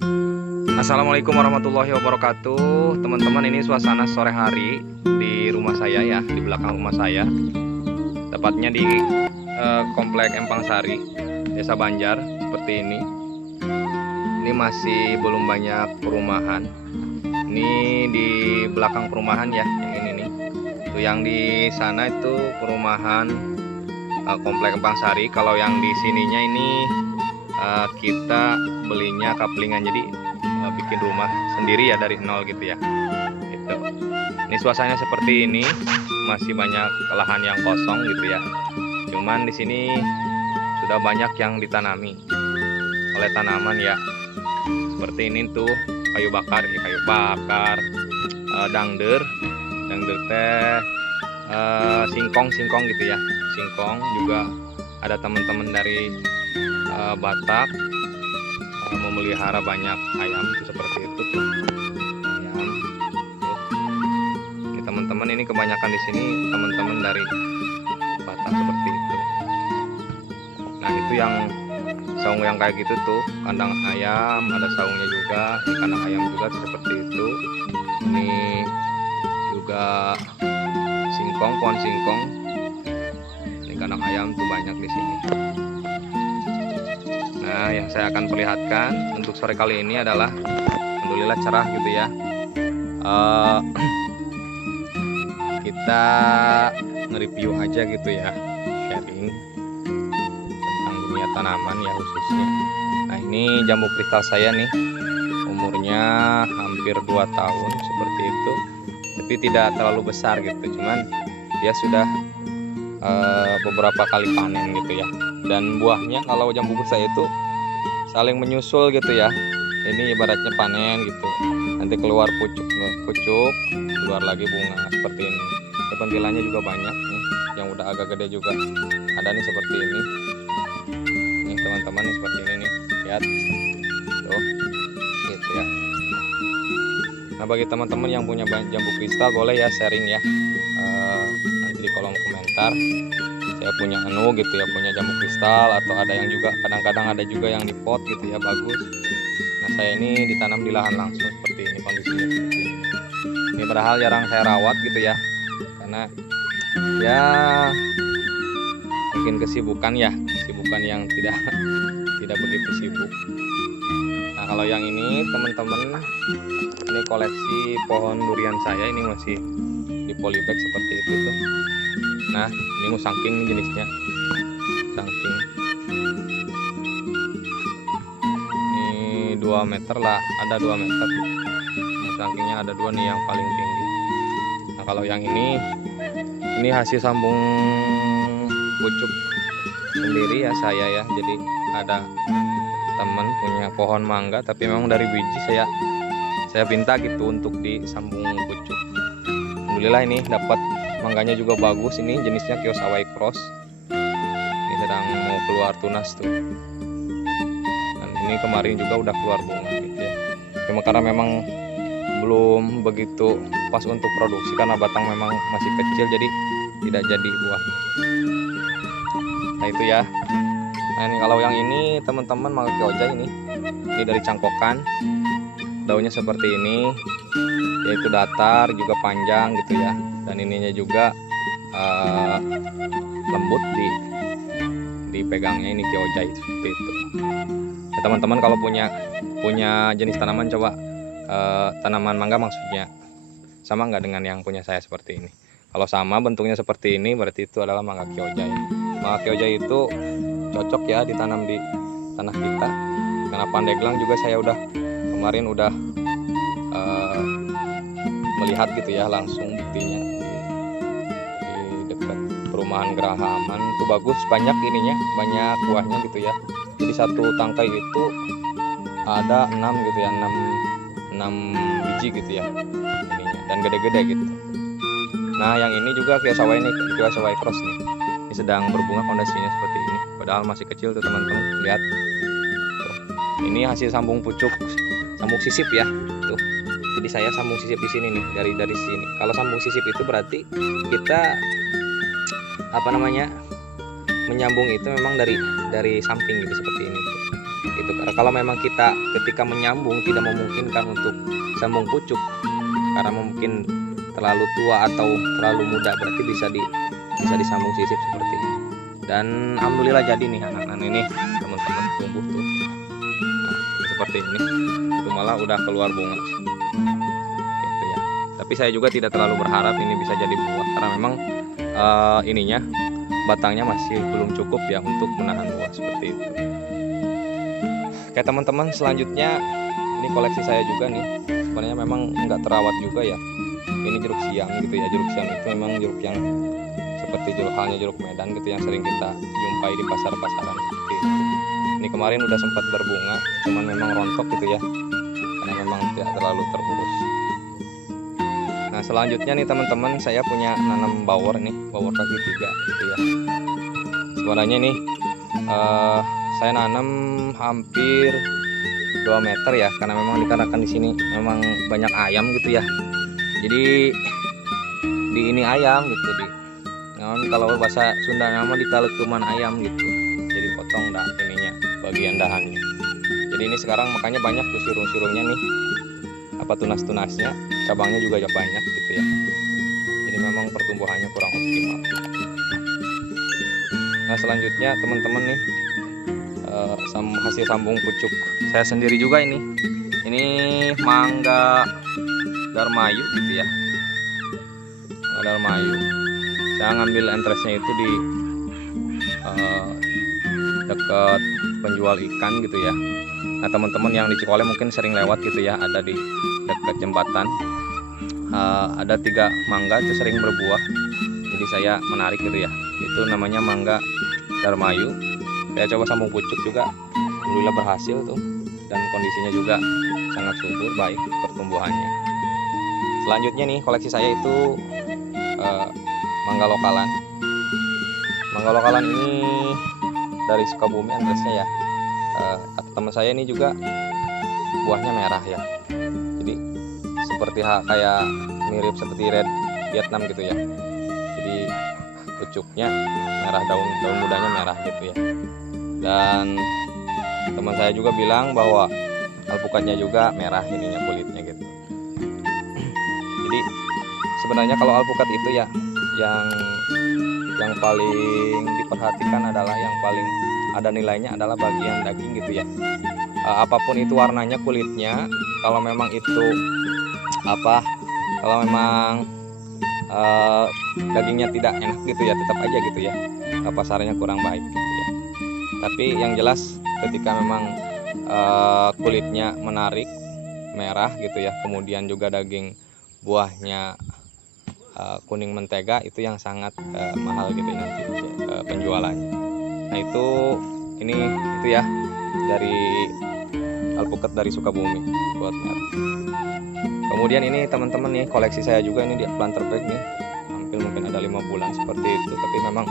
Assalamualaikum warahmatullahi wabarakatuh. Teman-teman, ini suasana sore hari di rumah saya ya, di belakang rumah saya. Tepatnya di Komplek Empang Sari, Desa Banjar, seperti ini. Ini masih belum banyak perumahan. Ini di belakang perumahan ya, yang ini nih. Tuh yang di sana itu perumahan Komplek Empang Sari. Kalau yang di sininya ini kita belinya kaplingan, jadi bikin rumah sendiri ya dari nol gitu ya. Gitu. Ini suasananya seperti ini, masih banyak lahan yang kosong gitu ya. Cuman di sini sudah banyak yang ditanami oleh tanaman ya. Seperti ini tuh kayu bakar, dangder teh, singkong gitu ya. Singkong juga ada teman-teman dari Batak memelihara banyak ayam tuh seperti itu tuh. Ayam tuh. Ini teman-teman, ini kebanyakan di sini teman-teman dari Batak seperti itu. Nah, itu yang saung yang kayak gitu tuh, kandang ayam, ada saungnya juga, di kandang ayam juga tuh seperti itu. Ini juga singkong, pohon singkong. Ini kandang ayam tuh banyak di sini. Nah, yang saya akan perlihatkan untuk sore kali ini adalah alhamdulillah cerah gitu ya. Kita nge-review aja gitu ya, sharing tentang dunia tanaman ya khususnya. Nah, ini jambu kristal saya nih, umurnya hampir 2 tahun seperti itu, tapi tidak terlalu besar gitu, cuman dia sudah beberapa kali panen gitu ya. Dan buahnya kalau jambu kristal itu saling menyusul gitu ya. Ini ibaratnya panen gitu, nanti keluar pucuk, keluar lagi bunga seperti ini. Ini pentilannya juga banyak nih, yang udah agak gede juga ada nih seperti ini. Nih teman-teman, nih seperti ini nih, lihat tuh gitu ya. Nah, bagi teman-teman yang punya jambu kristal boleh ya sharing ya, nanti di kolom komentar. Saya punya gitu ya, punya jambu kristal, atau ada yang juga kadang-kadang ada juga yang di pot gitu ya, bagus. Nah, saya ini ditanam di lahan langsung seperti ini, kondisinya seperti ini. Ini padahal jarang saya rawat gitu ya, karena ya mungkin kesibukan yang tidak begitu sibuk. Nah, kalau yang ini teman-teman, ini koleksi pohon durian saya, ini masih di polybag seperti itu tuh. Nah, ini musangking jenisnya, musangking. Ini 2 meter lah, ada 2 meter. Musangkingnya ada 2 nih yang paling tinggi. Nah, kalau yang ini hasil sambung pucuk sendiri ya saya ya. Jadi ada teman punya pohon mangga, tapi memang dari biji saya minta gitu untuk disambung pucuk. Alhamdulillah ini dapat mangganya juga bagus, ini jenisnya Kiosawai Cross. Ini sedang mau keluar tunas tuh. Dan ini kemarin juga udah keluar bunga gitu ya. Cuma karena memang belum begitu pas untuk produksi, karena batang memang masih kecil, jadi tidak jadi buahnya. Nah, itu ya. Nah, ini kalau yang ini teman-teman mangga kioja ini dari cangkokan. Daunnya seperti ini, yaitu datar juga panjang gitu ya. Dan ininya juga lembut dipegangnya, ini kioja itu seperti itu. Ya, teman-teman kalau punya jenis tanaman, coba tanaman mangga maksudnya sama nggak dengan yang punya saya seperti ini. Kalau sama bentuknya seperti ini, berarti itu adalah mangga kioja ya. Mangga kioja itu cocok ya ditanam di tanah kita. Karena Pandeglang juga saya kemarin udah melihat gitu ya, langsung buktinya di dekat perumahan Gerahaman itu bagus, banyak ininya, banyak buahnya gitu ya. Jadi satu tangkai itu ada 6 gitu ya, 6 biji gitu ya ininya, dan gede-gede gitu. Nah, yang ini juga Kiosawai Cross nih. Ini sedang berbunga, kondisinya seperti ini. Padahal masih kecil tuh teman-teman, lihat. Tuh. Ini hasil sambung pucuk, sambung sisip ya. Tuh. Jadi saya sambung sisip di sini nih, dari sini. Kalau sambung sisip itu berarti kita menyambung itu memang dari samping gitu seperti ini tuh. gitu. Karena kalau memang kita ketika menyambung tidak memungkinkan untuk sambung pucuk karena mungkin terlalu tua atau terlalu muda, berarti bisa disambung sisip seperti ini. Dan alhamdulillah jadi nih anak-anak ini teman-teman, tumbuh tuh. Nah, seperti ini. Itu malah udah keluar bunga. Gitu ya. Tapi saya juga tidak terlalu berharap ini bisa jadi buah karena memang ininya batangnya masih belum cukup ya untuk menahan buah seperti itu. Oke teman-teman, selanjutnya ini koleksi saya juga nih. Sebenarnya memang nggak terawat juga ya. Ini jeruk siam gitu ya. Jeruk siam itu memang jeruk yang seperti halnya jeruk Medan gitu yang sering kita jumpai di pasar-pasaran seperti itu. Ini kemarin udah sempat berbunga, cuman memang rontok gitu ya. Karena memang tidak terlalu terurus. Nah selanjutnya nih teman-teman, saya punya nanam bawor nih, bawor kaki 3 gitu ya. Sebenarnya nih saya nanam hampir 2 meter ya, karena memang dikarenakan di sini memang banyak ayam gitu ya. Jadi di ini ayam gitu kalau bahasa Sunda nama ditalekuman ayam gitu. Jadi potong dah ininya bagian dahannya. Jadi ini sekarang makanya banyak tuh sirung-sirungnya nih. Apa tunas-tunasnya, cabangnya juga banyak gitu ya. Jadi memang pertumbuhannya kurang optimal. Nah selanjutnya teman-teman nih hasil sambung pucuk saya sendiri juga ini mangga Darmayu gitu ya. Mangga Darmayu saya ngambil entresnya itu di dekat penjual ikan gitu ya. Nah teman-teman yang di Cikole mungkin sering lewat gitu ya, ada di dekat jembatan ada 3 mangga itu sering berbuah, jadi saya menarik gitu ya. Itu namanya mangga Darmayu. Saya coba sambung pucuk juga, alhamdulillah berhasil tuh, dan kondisinya juga sangat subur, baik pertumbuhannya. Selanjutnya nih koleksi saya itu mangga lokalan. Mangga lokalan ini dari Sukabumi entresnya ya. Kata teman saya ini juga buahnya merah ya, jadi seperti kayak mirip seperti red Vietnam gitu ya. Jadi pucuknya merah, daun mudanya merah gitu ya. Dan teman saya juga bilang bahwa alpukatnya juga merah ininya, kulitnya gitu. Jadi sebenarnya kalau alpukat itu ya yang paling diperhatikan adalah, yang paling ada nilainya adalah bagian daging gitu ya. Apapun itu warnanya, kulitnya, kalau memang itu kalau memang dagingnya tidak enak gitu ya, tetap aja gitu ya pasarnya kurang baik gitu ya. Tapi yang jelas ketika memang kulitnya menarik, merah gitu ya, kemudian juga daging buahnya kuning mentega, itu yang sangat mahal gitu nanti penjualannya. Nah itu ya dari alpukat dari Sukabumi buat merah. Kemudian ini teman-teman nih koleksi saya juga ini di planter bag nih, hampir mungkin ada 5 bulan seperti itu, tapi memang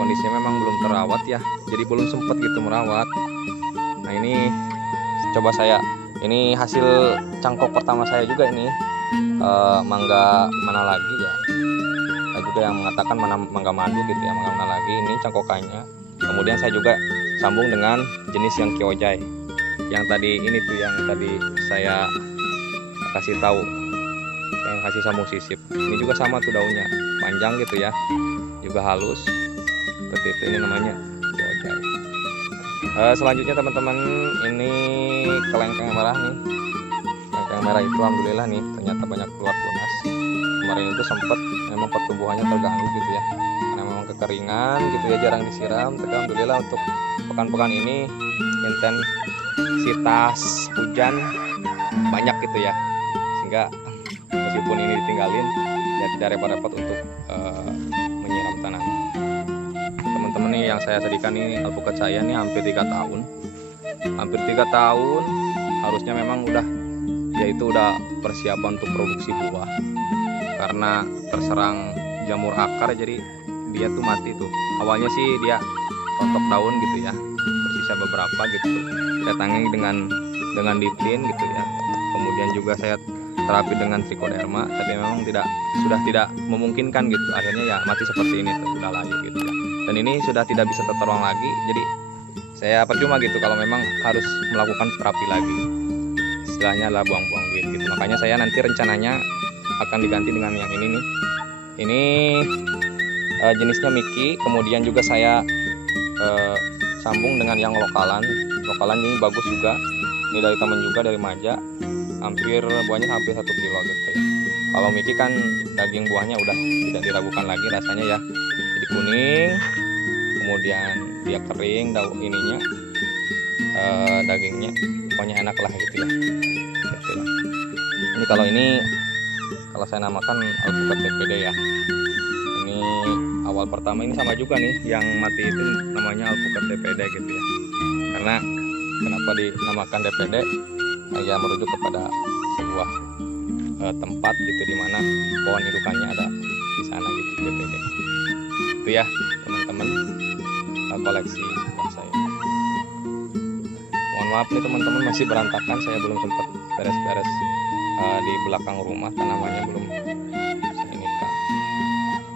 kondisinya memang belum terawat ya, jadi belum sempat gitu merawat. Nah ini coba ini hasil cangkok pertama saya juga ini, mangga mana lagi ya, ada juga yang mengatakan mangga madu gitu ya, mangga mana lagi ini cangkokannya. Kemudian saya juga sambung dengan jenis yang Kyojai, yang tadi yang tadi saya kasih tahu, yang kasih sambung sisip. Ini juga sama tuh, daunnya panjang gitu ya, juga halus seperti itu. Ini namanya Kyojai. Selanjutnya teman-teman, ini kelengkeng merah nih. Kelengkeng merah itu alhamdulillah nih ternyata banyak keluar tunas. Kemarin itu sempat memang pertumbuhannya terganggu gitu ya, karena memang kekeringan gitu ya, jarang disiram. Tapi alhamdulillah untuk pekan-pekan ini intensitas hujan banyak gitu ya, sehingga meskipun ini ditinggalin ya tidak repot-repot untuk menyiram tanaman. Teman-teman nih yang saya sediakan ini alpukat saya nih hampir 3 tahun. Hampir 3 tahun harusnya memang udah persiapan untuk produksi buah. Karena terserang jamur akar, jadi dia tuh mati tuh. Awalnya sih dia rontok daun gitu ya, bersisa beberapa gitu. Saya tangani dengan ditin gitu ya. Kemudian juga saya terapi dengan trichoderma, tapi memang sudah tidak memungkinkan gitu. Akhirnya ya mati seperti ini tuh, udah layu gitu ya. Dan ini sudah tidak bisa tertolong lagi, jadi saya percuma gitu kalau memang harus melakukan terapi lagi, istilahnya adalah buang-buang duit gitu. Makanya saya nanti rencananya akan diganti dengan yang ini nih. Ini jenisnya Mickey, kemudian juga saya sambung dengan yang lokalan ini bagus juga, ini dari teman juga dari Maja, buahnya hampir 1 kilo gitu ya. Kalau Mickey kan daging buahnya udah tidak diragukan lagi rasanya ya, jadi kuning, kemudian dia kering daun ininya, dagingnya pokoknya enak lah gitu ya, gitu ya. Ini kalau saya namakan alpukat TPD ya. Ini awal pertama ini sama juga nih, yang mati itu namanya alpukat TPD gitu ya. Karena kenapa dinamakan DPD? Ya merujuk kepada sebuah tempat gitu di mana pohon indukannya ada di sana gitu, DPD. Itu ya teman-teman, koleksi buah saya. Mohon maaf nih teman-teman, masih berantakan, saya belum sempat beres-beres di belakang rumah, tanamannya belum saya inikan.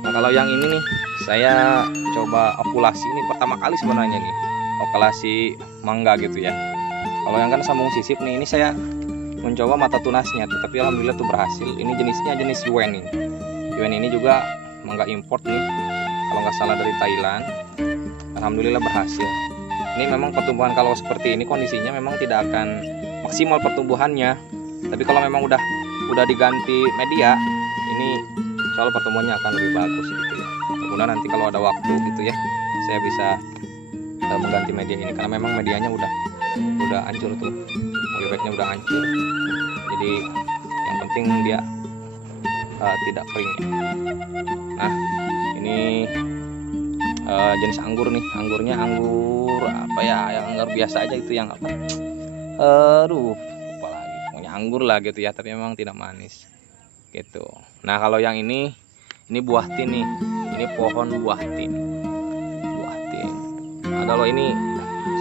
Nah kalau yang ini nih saya coba okulasi, ini pertama kali sebenarnya nih okulasi mangga gitu ya. Kalau yang kan sambung sisip nih, ini saya mencoba mata tunasnya, tetapi alhamdulillah tuh berhasil. Ini jenisnya jenis Yuen nih. Yuen ini juga mangga import nih, kalau nggak salah dari Thailand. Alhamdulillah berhasil. Ini memang pertumbuhan kalau seperti ini kondisinya memang tidak akan maksimal pertumbuhannya. Tapi kalau memang udah diganti media, ini insya Allah pertumbuhannya akan lebih bagus gitu ya. Kemudian nanti kalau ada waktu gitu ya, saya bisa mengganti media ini, karena memang medianya udah hancur tuh, polybagnya udah hancur. Jadi yang penting dia tidak kering ya. Nah ini jenis anggur nih, anggurnya anggur apa ya, yang anggur biasa aja itu, yang apa, lupa lagi, pokoknya anggur lah gitu ya, tapi memang tidak manis gitu. Nah kalau yang ini buah tin nih, ini pohon buah tin. Nah kalau ini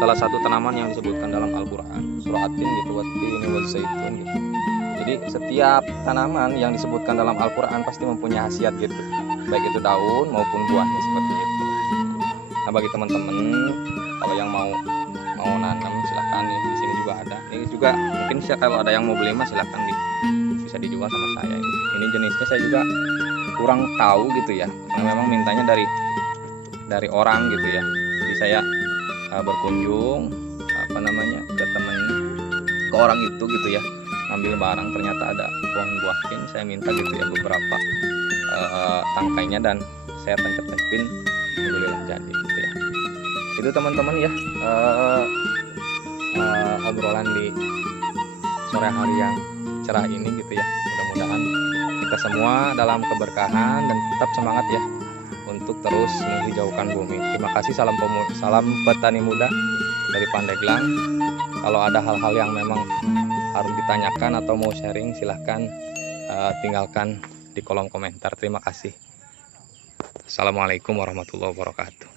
salah satu tanaman yang disebutkan dalam Al-Quran, surah At-Tin gitu, wat-tini waz-zaitun gitu. Jadi setiap tanaman yang disebutkan dalam Al-Quran pasti mempunyai khasiat gitu, baik itu daun maupun buahnya seperti itu. Nah bagi teman-teman kalau yang mau nanam silahkan nih, di sini juga ada. Ini juga mungkin kalau ada yang mau beli mah silahkan bisa dijual sama saya. Ini jenisnya saya juga kurang tahu gitu ya, karena memang mintanya dari orang gitu ya. Jadi saya berkunjung ke orang itu gitu ya, ngambil barang, ternyata ada pohon buah tin. Saya minta gitu ya beberapa tangkainya, dan saya tancap-tancapin, alhamdulillah jadi gitu ya. Itu teman-teman ya, obrolan di sore hari yang cerah ini gitu ya. Mudah-mudahan kita semua dalam keberkahan dan tetap semangat ya untuk terus menghijaukan bumi. Terima kasih, salam petani muda dari Pandeglang. Kalau ada hal-hal yang memang harus ditanyakan atau mau sharing, silahkan tinggalkan di kolom komentar. Terima kasih. Assalamualaikum warahmatullahi wabarakatuh.